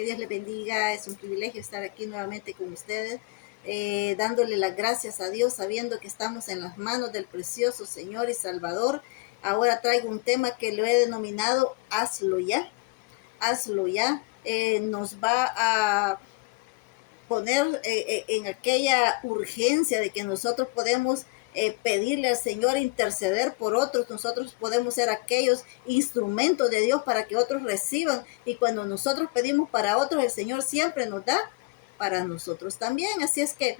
Que Dios les bendiga. Es un privilegio estar aquí nuevamente con ustedes, dándole las gracias a Dios, sabiendo que estamos en las manos del precioso Señor y Salvador. Ahora traigo un tema que lo he denominado Hazlo ya. Hazlo ya. Nos va a poner en aquella urgencia de que nosotros podemos pedirle al Señor, interceder por otros. Nosotros podemos ser aquellos instrumentos de Dios para que otros reciban, y cuando nosotros pedimos para otros, el Señor siempre nos da para nosotros también. Así es que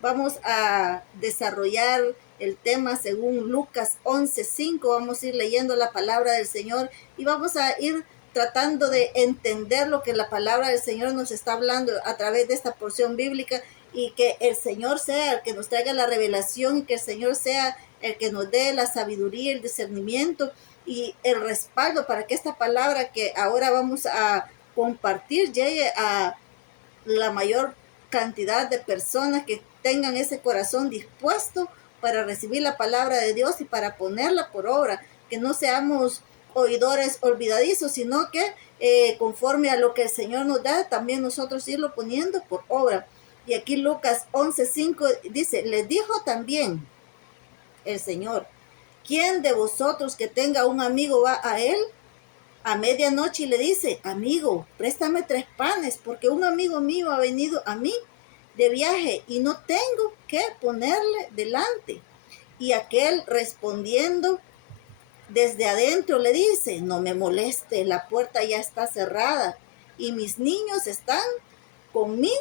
vamos a desarrollar el tema según Lucas 11:5. Vamos a ir leyendo la palabra del Señor y vamos a ir tratando de entender lo que la palabra del Señor nos está hablando a través de esta porción bíblica, y que el Señor sea el que nos traiga la revelación, y que el Señor sea el que nos dé la sabiduría, el discernimiento y el respaldo para que esta palabra que ahora vamos a compartir llegue a la mayor cantidad de personas que tengan ese corazón dispuesto para recibir la palabra de Dios y para ponerla por obra, que no seamos oidores olvidadizos, sino que conforme a lo que el Señor nos da, también nosotros irlo poniendo por obra. Y aquí Lucas 11:5 dice, les dijo también el Señor, ¿quién de vosotros que tenga un amigo va a él a medianoche y le dice, amigo, préstame 3 panes, porque un amigo mío ha venido a mí de viaje y no tengo que ponerle delante? Y aquel respondiendo desde adentro le dice, no me moleste, la puerta ya está cerrada y mis niños están conmigo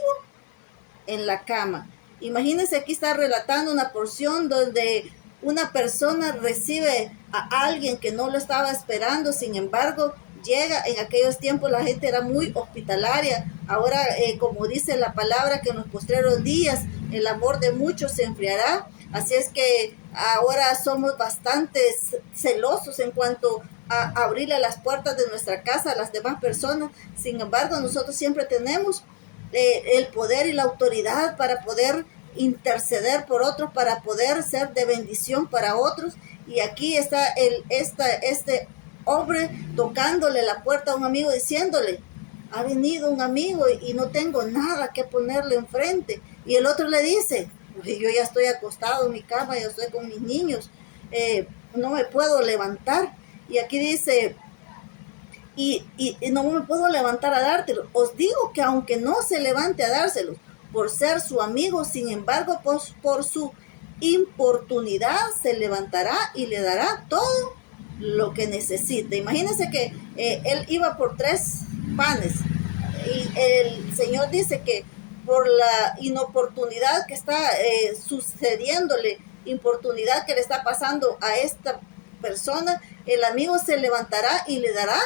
en la cama. Imagínense, aquí está relatando una porción donde una persona recibe a alguien que no lo estaba esperando. Sin embargo, llega. En aquellos tiempos la gente era muy hospitalaria. Ahora, como dice la palabra, que en los postreros días el amor de muchos se enfriará. Así es que ahora somos bastante celosos en cuanto a abrirle las puertas de nuestra casa a las demás personas. Sin embargo, nosotros siempre tenemos el poder y la autoridad para poder interceder por otros, para poder ser de bendición para otros. Y aquí está este hombre tocándole la puerta a un amigo, diciéndole, ha venido un amigo y no tengo nada que ponerle enfrente. Y el otro le dice, yo ya estoy acostado en mi cama, yo estoy con mis niños, no me puedo levantar. Y aquí dice, y no me puedo levantar a dártelo. Os digo que aunque no se levante a dárselos por ser su amigo, sin embargo, por su importunidad se levantará y le dará todo lo que necesite. Imagínense que él iba por 3 panes y el Señor dice que por la inoportunidad que está sucediéndole, importunidad que le está pasando a esta persona, el amigo se levantará y le dará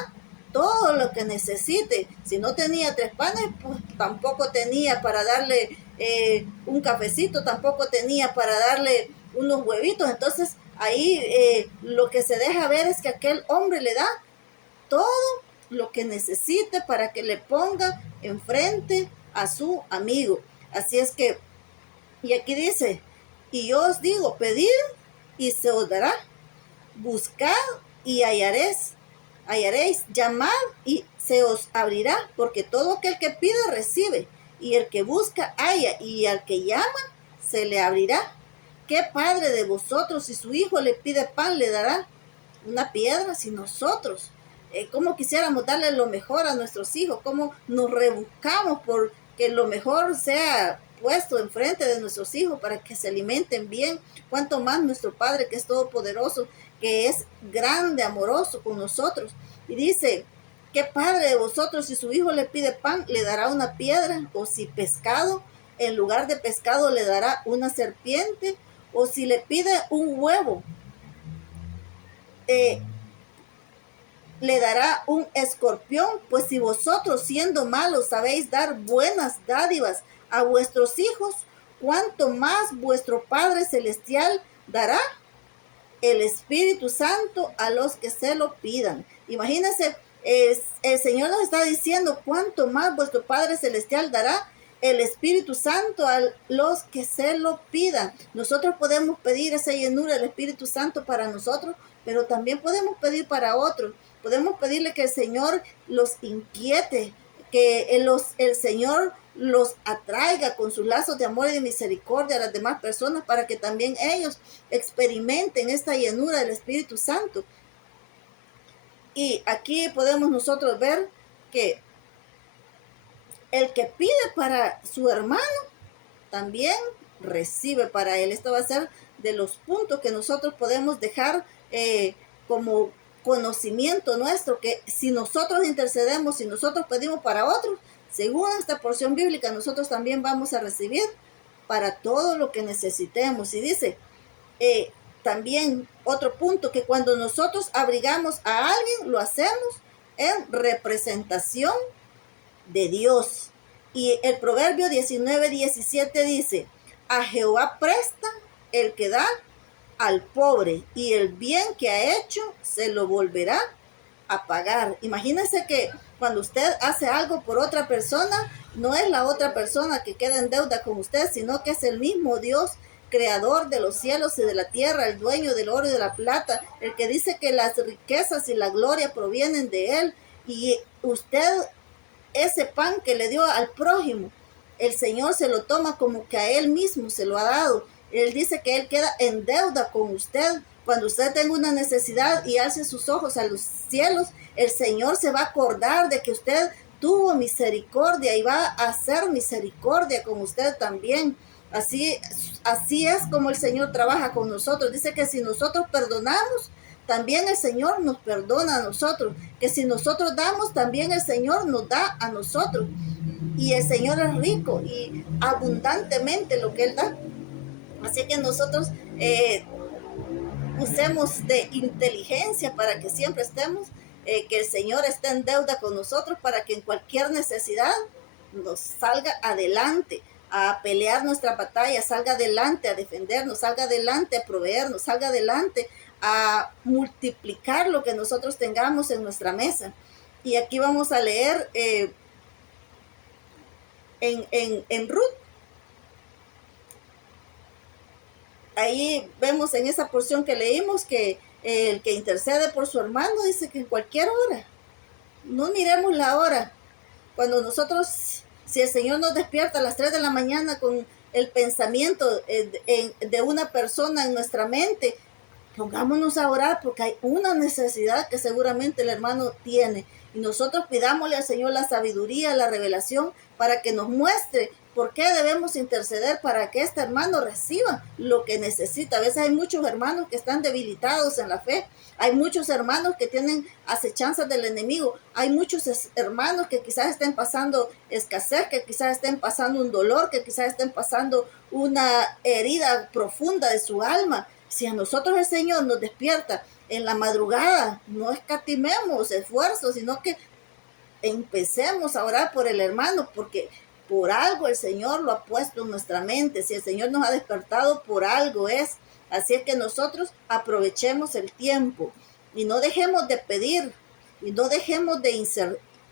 todo lo que necesite. Si no tenía 3 panes, pues tampoco tenía para darle un cafecito, tampoco tenía para darle unos huevitos. Entonces ahí lo que se deja ver es que aquel hombre le da todo lo que necesite para que le ponga enfrente a su amigo. Así es que, y aquí dice, y yo os digo, pedid y se os dará, buscad y hallaréis, llamad y se os abrirá, porque todo aquel que pide recibe, y el que busca halla, y al que llama se le abrirá. ¿Qué padre de vosotros, si su hijo le pide pan, le dará una piedra? Si nosotros, cómo quisiéramos darle lo mejor a nuestros hijos, cómo nos rebuscamos por que lo mejor sea puesto enfrente de nuestros hijos para que se alimenten bien. Cuanto más nuestro Padre, que es todopoderoso, que es grande, amoroso con nosotros. Y dice, ¿qué padre de vosotros, si su hijo le pide pan, le dará una piedra? O si pescado, en lugar de pescado le dará una serpiente? O si le pide un huevo, le dará un escorpión. Pues si vosotros, siendo malos, sabéis dar buenas dádivas a vuestros hijos, cuánto más vuestro Padre Celestial dará el Espíritu Santo a los que se lo pidan. Imagínense, el Señor nos está diciendo cuánto más vuestro Padre Celestial dará el Espíritu Santo a los que se lo pidan. Nosotros podemos pedir esa llenura del Espíritu Santo para nosotros, pero también podemos pedir para otros. Podemos pedirle que el Señor los inquiete que el Señor los atraiga con sus lazos de amor y de misericordia a las demás personas para que también ellos experimenten esta llenura del Espíritu Santo. Y aquí podemos nosotros ver que el que pide para su hermano también recibe para él. Esto va a ser de los puntos que nosotros podemos dejar como conocimiento nuestro, que si nosotros intercedemos, si nosotros pedimos para otros, según esta porción bíblica, nosotros también vamos a recibir para todo lo que necesitemos. Y dice, también otro punto, que cuando nosotros abrigamos a alguien, lo hacemos en representación de Dios. Y el Proverbio 19:17 dice, a Jehová presta el que da al pobre, y el bien que ha hecho se lo volverá a pagar. Imagínense que cuando usted hace algo por otra persona, no es la otra persona que queda en deuda con usted, sino que es el mismo Dios, creador de los cielos y de la tierra, el dueño del oro y de la plata, el que dice que las riquezas y la gloria provienen de él. Y usted, ese pan que le dio al prójimo, el Señor se lo toma como que a él mismo se lo ha dado. Él dice que él queda en deuda con usted. Cuando usted tenga una necesidad y alce sus ojos a los cielos, el Señor se va a acordar de que usted tuvo misericordia y va a hacer misericordia con usted también. Así es como el Señor trabaja con nosotros. Dice que si nosotros perdonamos, también el Señor nos perdona a nosotros. Que si nosotros damos, también el Señor nos da a nosotros. Y el Señor es rico y abundantemente lo que Él da. Así que nosotros usemos de inteligencia para que siempre estemos, que el Señor esté en deuda con nosotros para que en cualquier necesidad nos salga adelante a pelear nuestra batalla, salga adelante a defendernos, salga adelante a proveernos, salga adelante a multiplicar lo que nosotros tengamos en nuestra mesa. Y aquí vamos a leer en Ruth. Ahí vemos en esa porción que leímos que el que intercede por su hermano dice que en cualquier hora, no miremos la hora. Cuando nosotros, si el Señor nos despierta a las 3 de la mañana con el pensamiento de una persona en nuestra mente, pongámonos a orar porque hay una necesidad que seguramente el hermano tiene. Y nosotros pidámosle al Señor la sabiduría, la revelación, para que nos muestre por qué debemos interceder para que este hermano reciba lo que necesita. A veces hay muchos hermanos que están debilitados en la fe. Hay muchos hermanos que tienen acechanzas del enemigo. Hay muchos hermanos que quizás estén pasando escasez, que quizás estén pasando un dolor, que quizás estén pasando una herida profunda de su alma. Si a nosotros el Señor nos despierta en la madrugada, no escatimemos esfuerzos, sino que empecemos a orar por el hermano, porque por algo el Señor lo ha puesto en nuestra mente. Si el Señor nos ha despertado, por algo es. Así es que nosotros aprovechemos el tiempo y no dejemos de pedir y no dejemos de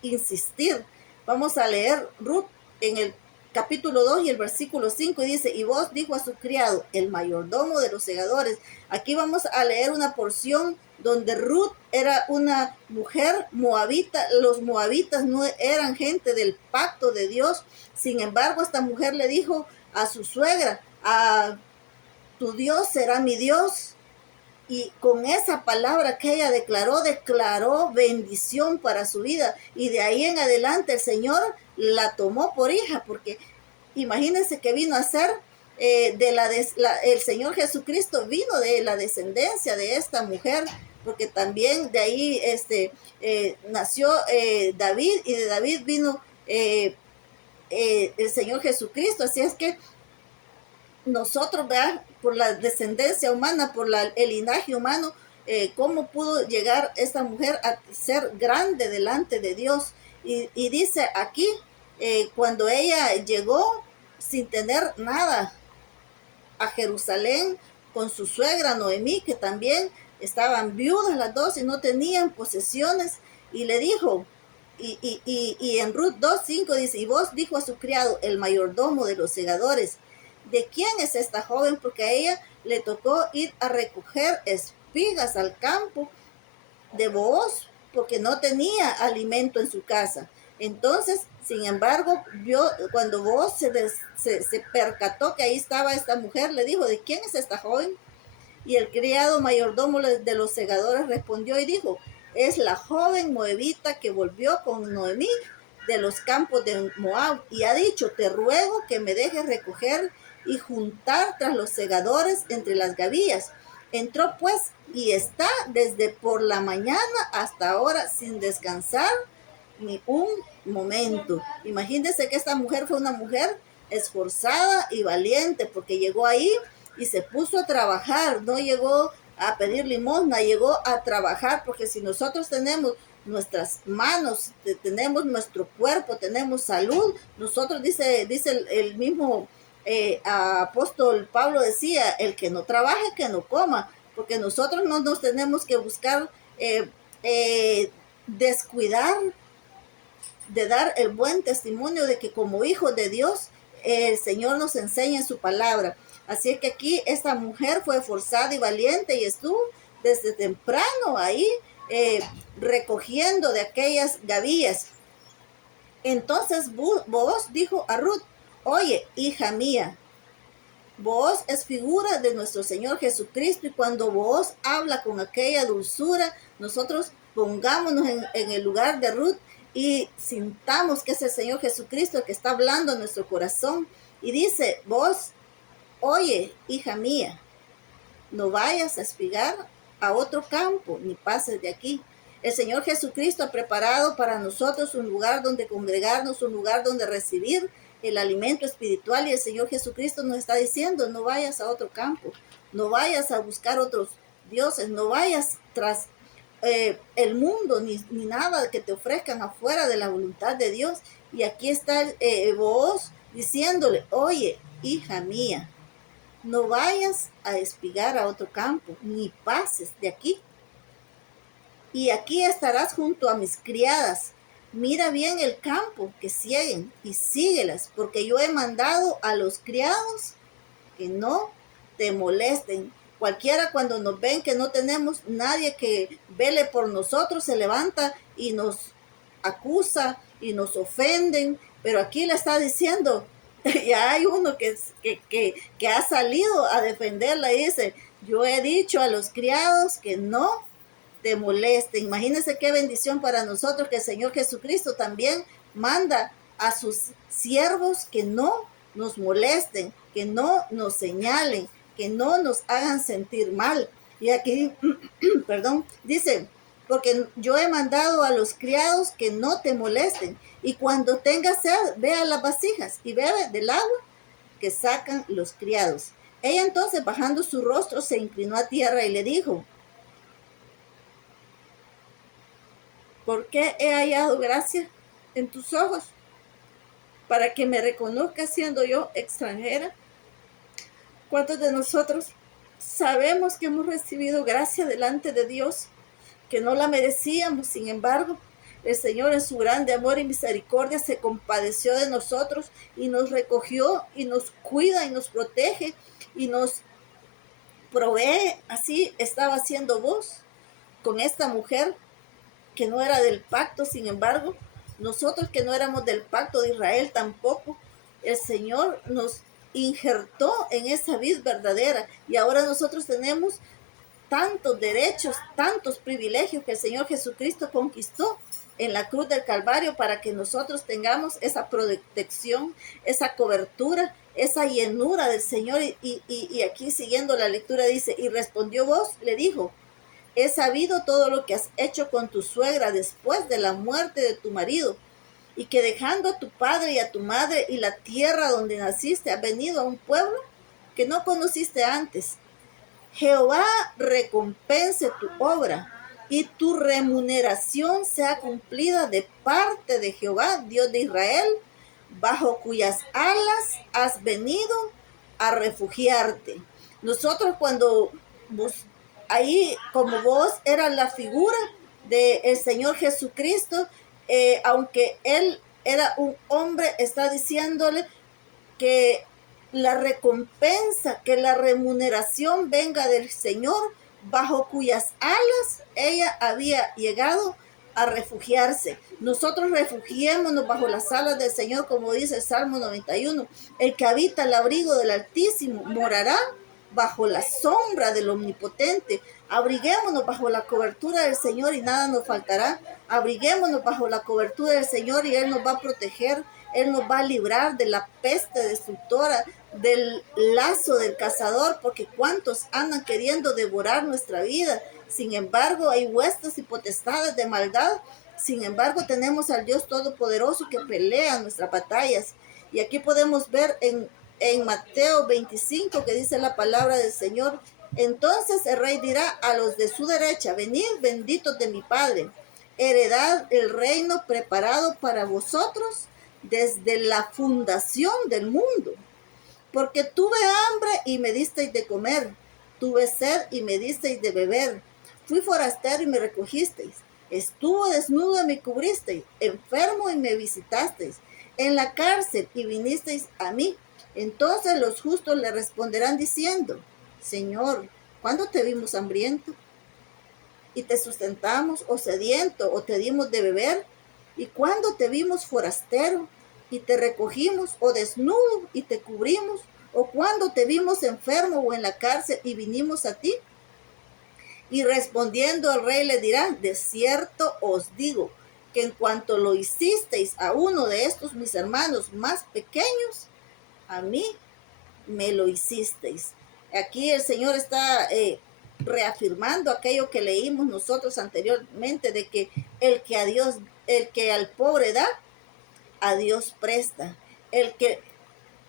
insistir. Vamos a leer Ruth en el capítulo 2 y el versículo 5 y dice, y vos dijo a su criado, el mayordomo de los segadores. Aquí vamos a leer una porción donde Ruth era una mujer moabita. Los moabitas no eran gente del pacto de Dios. Sin embargo, esta mujer le dijo a su suegra, tu Dios será mi Dios. Y con esa palabra que ella declaró bendición para su vida. Y de ahí en adelante el Señor la tomó por hija, porque imagínense que vino a ser el Señor Jesucristo vino de la descendencia de esta mujer, porque también de ahí nació David, y de David vino el Señor Jesucristo. Así es que nosotros, ¿verdad? Por la descendencia humana, por el linaje humano, cómo pudo llegar esta mujer a ser grande delante de Dios. Y dice aquí, cuando ella llegó sin tener nada a Jerusalén con su suegra Noemí, que también estaban viudas las dos y no tenían posesiones, y le dijo, y en Ruth 2:5 dice, y vos dijo a su criado, el mayordomo de los segadores, ¿de quién es esta joven? Porque a ella le tocó ir a recoger espigas al campo de Booz, porque no tenía alimento en su casa. Entonces, sin embargo, cuando vos se percató que ahí estaba esta mujer, le dijo, ¿de quién es esta joven? Y el criado mayordomo de los segadores respondió y dijo, es la joven moabita que volvió con Noemí de los campos de Moab y ha dicho, te ruego que me dejes recoger y juntar tras los segadores entre las gavillas. Entró pues y está desde por la mañana hasta ahora sin descansar ni un momento. Imagínense que esta mujer fue una mujer esforzada y valiente porque llegó ahí y se puso a trabajar, no llegó a pedir limosna, llegó a trabajar, porque si nosotros tenemos nuestras manos, tenemos nuestro cuerpo, tenemos salud, nosotros dice el mismo apóstol Pablo decía, el que no trabaje, que no coma, porque nosotros no nos tenemos que buscar descuidar de dar el buen testimonio de que como hijos de Dios, el Señor nos enseña en su palabra. Así que aquí esta mujer fue forzada y valiente y estuvo desde temprano ahí recogiendo de aquellas gavillas. Entonces vos dijo a Ruth, oye, hija mía, vos es figura de nuestro Señor Jesucristo y cuando vos habla con aquella dulzura, nosotros pongámonos en el lugar de Ruth y sintamos que es el Señor Jesucristo el que está hablando en nuestro corazón. Y dice, vos, oye, hija mía, no vayas a espigar a otro campo, ni pases de aquí. El Señor Jesucristo ha preparado para nosotros un lugar donde congregarnos, un lugar donde recibir el alimento espiritual y el Señor Jesucristo nos está diciendo, no vayas a otro campo, no vayas a buscar otros dioses, no vayas tras el mundo, ni nada que te ofrezcan afuera de la voluntad de Dios. Y aquí está vos diciéndole, oye, hija mía, no vayas a espigar a otro campo, ni pases de aquí. Y aquí estarás junto a mis criadas. Mira bien el campo, que cieguen y síguelas, porque yo he mandado a los criados que no te molesten. Cualquiera cuando nos ven que no tenemos nadie que vele por nosotros, se levanta y nos acusa y nos ofenden, pero aquí le está diciendo, ya hay uno que ha salido a defenderla y dice, yo he dicho a los criados que no te moleste. Imagínense qué bendición para nosotros que el Señor Jesucristo también manda a sus siervos que no nos molesten, que no nos señalen, que no nos hagan sentir mal. Y aquí, perdón, dice, porque yo he mandado a los criados que no te molesten. Y cuando tengas sed, ve a las vasijas y bebe del agua que sacan los criados. Ella entonces, bajando su rostro, se inclinó a tierra y le dijo, ¿por qué he hallado gracia en tus ojos? Para que me reconozcas siendo yo extranjera. ¿Cuántos de nosotros sabemos que hemos recibido gracia delante de Dios, que no la merecíamos? Sin embargo, el Señor en su grande amor y misericordia se compadeció de nosotros y nos recogió y nos cuida y nos protege y nos provee. Así estaba haciendo vos con esta mujer que no era del pacto. Sin embargo, nosotros que no éramos del pacto de Israel tampoco, el Señor nos injertó en esa vid verdadera y ahora nosotros tenemos tantos derechos, tantos privilegios que el Señor Jesucristo conquistó en la cruz del Calvario para que nosotros tengamos esa protección, esa cobertura, esa llenura del Señor. Y aquí siguiendo la lectura dice, y respondió vos, le dijo, he sabido todo lo que has hecho con tu suegra después de la muerte de tu marido, y que dejando a tu padre y a tu madre y la tierra donde naciste, has venido a un pueblo que no conociste antes. Jehová recompense tu obra y tu remuneración sea cumplida de parte de Jehová, Dios de Israel, bajo cuyas alas has venido a refugiarte. Nosotros cuando ahí como vos eras la figura del Señor Jesucristo, aunque Él era un hombre, está diciéndole que la recompensa, que la remuneración venga del Señor, bajo cuyas alas ella había llegado a refugiarse. Nosotros refugiémonos bajo las alas del Señor, como dice el Salmo 91. El que habita el abrigo del Altísimo morará bajo la sombra del Omnipotente. Abriguémonos bajo la cobertura del Señor y nada nos faltará. Abriguémonos bajo la cobertura del Señor y Él nos va a proteger. Él nos va a librar de la peste destructora, del lazo del cazador, porque cuántos andan queriendo devorar nuestra vida. Sin embargo, hay huestes y potestades de maldad. Sin embargo, tenemos al Dios Todopoderoso que pelea nuestras batallas. Y aquí podemos ver en Mateo 25 que dice la palabra del Señor. Entonces el rey dirá a los de su derecha: venid, benditos de mi Padre, heredad el reino preparado para vosotros desde la fundación del mundo. Porque tuve hambre y me disteis de comer, tuve sed y me disteis de beber, fui forastero y me recogisteis, estuve desnudo y me cubristeis, enfermo y me visitasteis, en la cárcel y vinisteis a mí. Entonces los justos le responderán diciendo: Señor, ¿cuándo te vimos hambriento y te sustentamos, o sediento, o te dimos de beber? ¿Y cuándo te vimos forastero y te recogimos, o desnudo y te cubrimos? ¿O cuándo te vimos enfermo o en la cárcel y vinimos a ti? Y respondiendo el rey le dirá: de cierto os digo que en cuanto lo hicisteis a uno de estos mis hermanos más pequeños, a mí me lo hicisteis. Aquí el Señor está reafirmando aquello que leímos nosotros anteriormente, de que el que al pobre da, a Dios presta. El que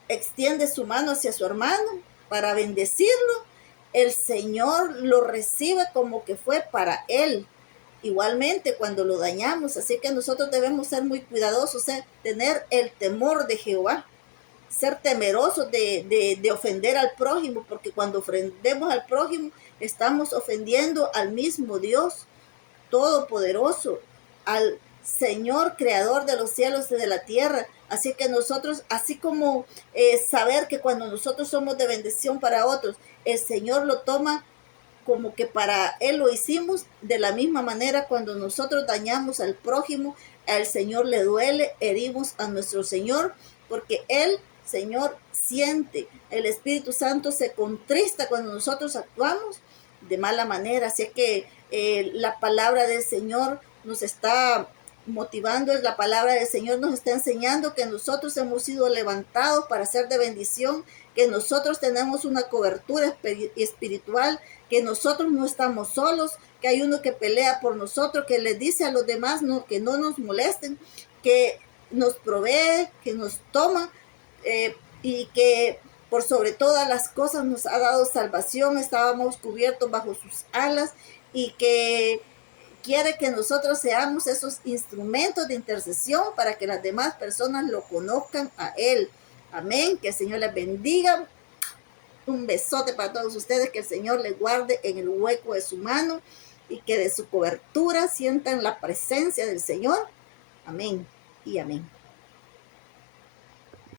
extiende su mano hacia su hermano para bendecirlo, el Señor lo recibe como que fue para él. Igualmente cuando lo dañamos, así que nosotros debemos ser muy cuidadosos, tener el temor de Jehová, ser temerosos de ofender al prójimo, porque cuando ofendemos al prójimo, estamos ofendiendo al mismo Dios Todopoderoso, al Señor creador de los cielos y de la tierra. Así que nosotros, así como saber que cuando nosotros somos de bendición para otros, el Señor lo toma como que para Él lo hicimos. De la misma manera, cuando nosotros dañamos al prójimo, al Señor le duele, herimos a nuestro Señor, porque Él, Señor, siente. El Espíritu Santo se contrista cuando nosotros actuamos de mala manera. Así que la palabra del Señor nos está motivando, es la palabra del Señor nos está enseñando que nosotros hemos sido levantados para ser de bendición, que nosotros tenemos una cobertura espiritual, que nosotros no estamos solos, que hay uno que pelea por nosotros, que les dice a los demás que no nos molesten, que nos provee, que nos toma y que por sobre todas las cosas nos ha dado salvación. Estábamos cubiertos bajo sus alas y que quiere que nosotros seamos esos instrumentos de intercesión para que las demás personas lo conozcan a Él. Amén. Que el Señor les bendiga. Un besote para todos ustedes. Que el Señor les guarde en el hueco de su mano y que de su cobertura sientan la presencia del Señor. Amén y amén.